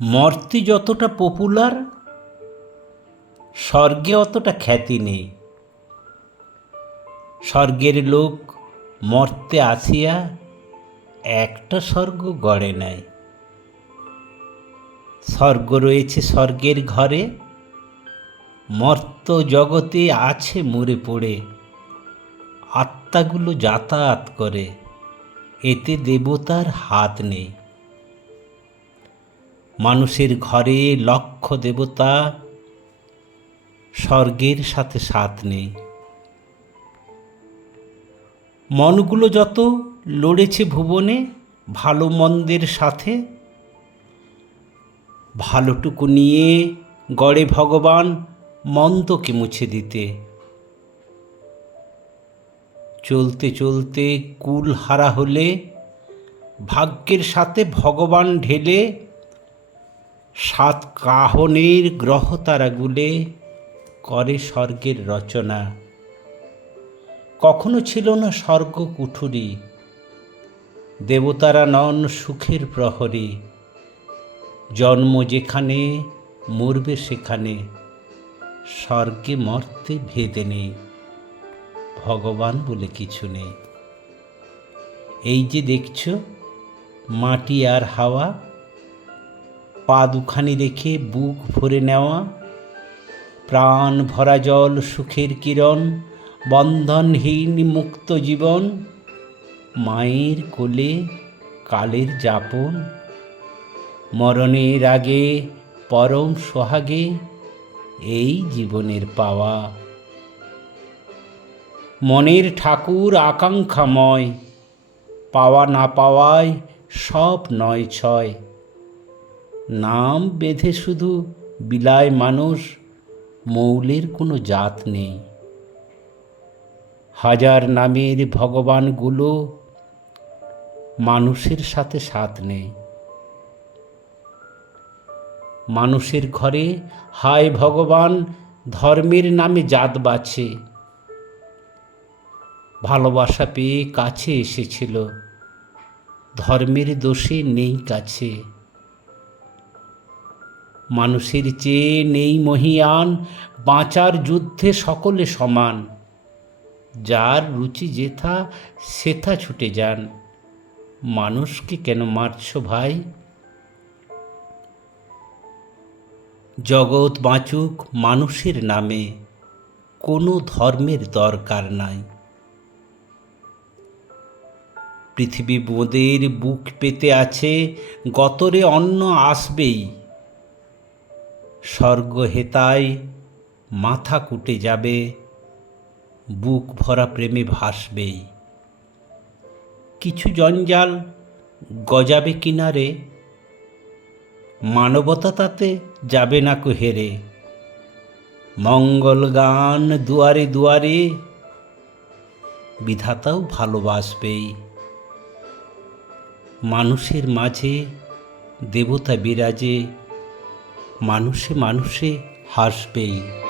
মর্তি যতটা পপুলার স্বর্গে অতটা খ্যাতি নেই। স্বর্গের লোক মর্তে আসিয়া একটা স্বর্গ গড়ে নেয়। স্বর্গ রয়েছে স্বর্গের ঘরে, মর্ত জগতে আছে মরে পড়ে। আত্মাগুলো যাতায়াত করে, এতে দেবতার হাত নেই। মানুষের ঘরে লক্ষ দেবতা, স্বর্গের সাথে সাথ নেই। মনগুলো যত লড়েছে ভুবনে, ভালো মন্দের সাথে, ভালোটুকু নিয়ে গড়ে ভগবান মন্দকে মুছে দিতে। চলতে চলতে কুল হারা হলে, ভাগ্যের সাথে ভগবান ঢেলে সাত কাহনের গ্রহ তারাগুলে করে স্বর্গের রচনা। কখনো ছিল না স্বর্গ কুঠুরি, দেবতারা নন সুখের প্রহরী। জন্ম যেখানে, মরবে সেখানে, স্বর্গে মর্তে ভেদে নেই, ভগবান বলে কিছু নেই। এই যে দেখছ, মাটি আর হাওয়া পা দুখানি রেখে বুক ভরে নেওয়া, প্রাণ ভরা জল সুখের কিরণ, বন্ধনহীন মুক্ত জীবন, মায়ের কোলে কালের যাপন, মরণের আগে পরম সোহাগে এই জীবনের পাওয়া। মনের ঠাকুর আকাঙ্ক্ষাময়, পাওয়া না পাওয়ায় সব নয় ছয়। নাম বেঁধে শুধু বিলায় মানুষ, মৌলের কোনো জাত নেই। হাজার নামের ভগবানগুলো মানুষের সাথে সাথ নেই। মানুষের ঘরে, হায় ভগবান, ধর্মের নামে জাত বাছে। ভালোবাসা পেয়ে কাছে এসেছিল। ধর্মের দোষে নেই কাছে। মানুষের চেয়ে নেই মহিয়ান, বাঁচার যুদ্ধে সকলে সমান। যার রুচি যেথা, সেথা ছুটে যান। মানুষকে কেন মারছ ভাই? জগৎ বাঁচুক মানুষের নামে, কোনো ধর্মের দরকার নাই। পৃথিবী বোঁদের বুক পেতে আছে, গতরে অন্ন আসবেই। স্বর্গ হেতায় মাথা কুটে যাবে, বুক ভরা প্রেমে ভাসবেই কিছু জঞ্জাল গজাবে কিনারে, মানবতা তাতে যাবে না কো হেরে মঙ্গল গান দুয়ারে দুয়ারে বিধাতাও ভালোবাসবেই। মানুষের মাঝে দেবতা বিরাজে মানুষে মানুষে হাসবেই।